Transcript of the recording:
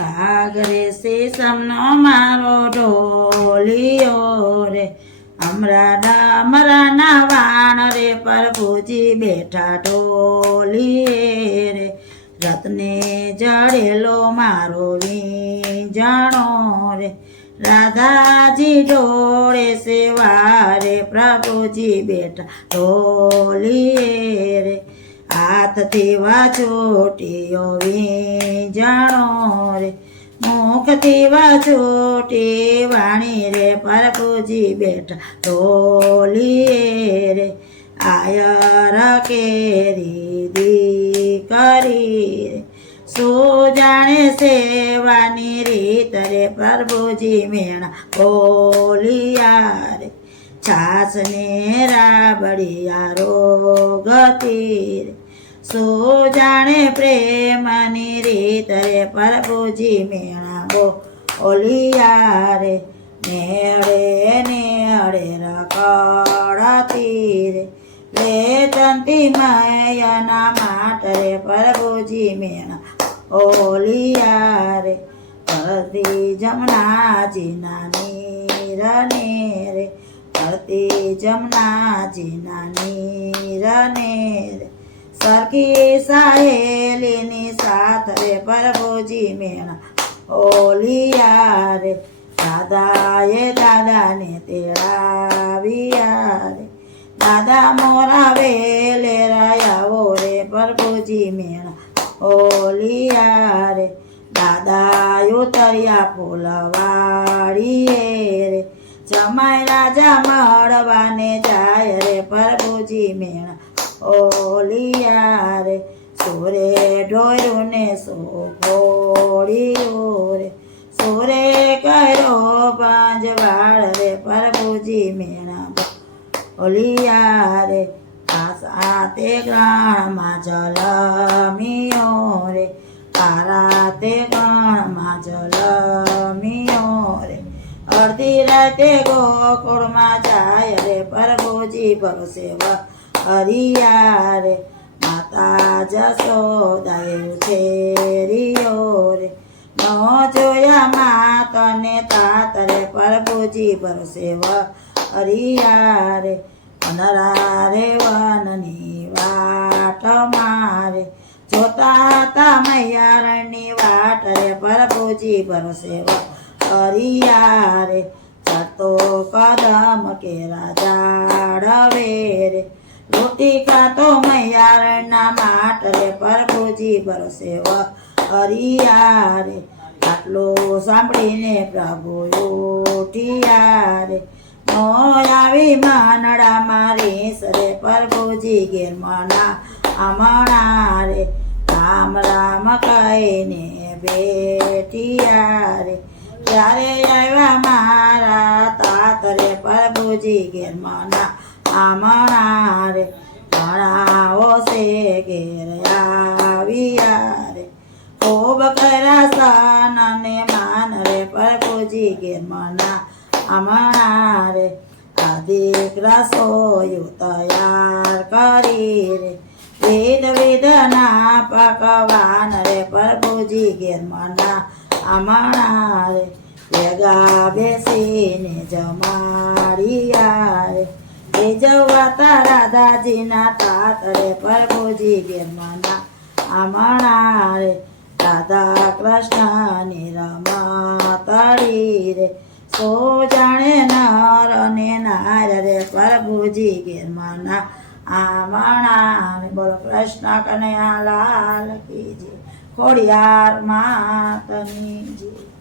ભાગ રે શીશમનો મારો ઢોલિયો રે અમરાના વાણ રે પ્રભુજી બેઠા ઢોલીએ રે રત્ને જડેલો મારો વીંજાણો રે રાધાજી ડોળે સેવા રે પ્રભુજી બેઠા ઢોલીએ રે હાથથી વાછોટીઓ વીંજાણો રે મુખથી વાછોટી વાણી રે પ્રભુજી બેઠા ઢોલીએ રે આયર કેરી દીકરી રે શું જાણે સેવાની રીત રે પ્રભુજી મેણા બોલિયા રે છાસને રાબડિયા રોગતી રે શું જાણે પ્રેમની રીત રે પ્રભુજી મેણા બોલિયા રે નેળે રકડતી રે લેતંતી મયના માટ રે પ્રભુજી મેણા ઓલિયા રે ધરતી જમનાજીના નીરને રે ધરતી જમનાજીના નીરને રે સરખી સાહેલીની સાથ રે પ્રભુજી મેણા ઓલિયા રે દાદાને તેડાવ્યા રે દાદા મોરા વેલે રાયાવો રે પ્રભુજી મેણા ઓલિયા રે દાદા ઉતર્યા ફૂલવાડીએ રે જમાઈ રાજા મળવાને જાય રે પ્રભુજી મેણા ઓલિયા રે સોરે ઢોર્યું ને સો ઘોડિયું રે સોરે કર્યો પાંજવાળ રે પ્રભુજી મેણા ઓલિયા રે તે ગણમાં જલમિયો રે તારા તે ગણમાં જલમિયો રે અડધી રાતે ગોકુળમાં જાય રે પ્રભુજી ભવસે હરિયા રે માતા જશોદાએ ઉછેરિયો રે ન જોયા માતને તાત રે પ્રભુજી ભવસે હરિયા રે અનરા રે વનની વાટ મારે જોતા હતા મૈયારણની વાટ રે પ્રભુજી ભરોસે હરિયા રે ચતો કદમ કેરા જાડવે રે રોટી ખાતો મૈયારણના માટ રે પ્રભુજી ભરોસે હરિયા રે આટલું સાંભળીને પ્રભુ ઉઠિયા રે આવી માનડા મારી સરે પ્રભુજી ઘેર મના અમણા રે રામ રામ કહીને બેઠિયા રે ત્યારે આવ્યા મારા તાત રે પ્રભુજી ઘેર મના અમણા રે ભણાવો છે ઘેર આવ્યા રે ખૂબ કર્યા સન ને માન રે પ્રભુજી ઘેર મના અમણા રે આ દીકરા સોયું તૈયાર કરી રે વેદના પકવાન રે પ્રભુજી ઘેર મના અમણા રે ભેગા બેસીને જમાડિયા રે એ જવાતા રાધાજીના તાત રે પ્રભુજી ઘેર મના અમણા રે રાધા કૃષ્ણની રમતડી રે સો જાણે નર અને નાર રે પ્રભુજી ઘેર મના આમણા રે બોલો કૃષ્ણ કનૈયા લાલ કી જય ખોડિયાર માતની જય.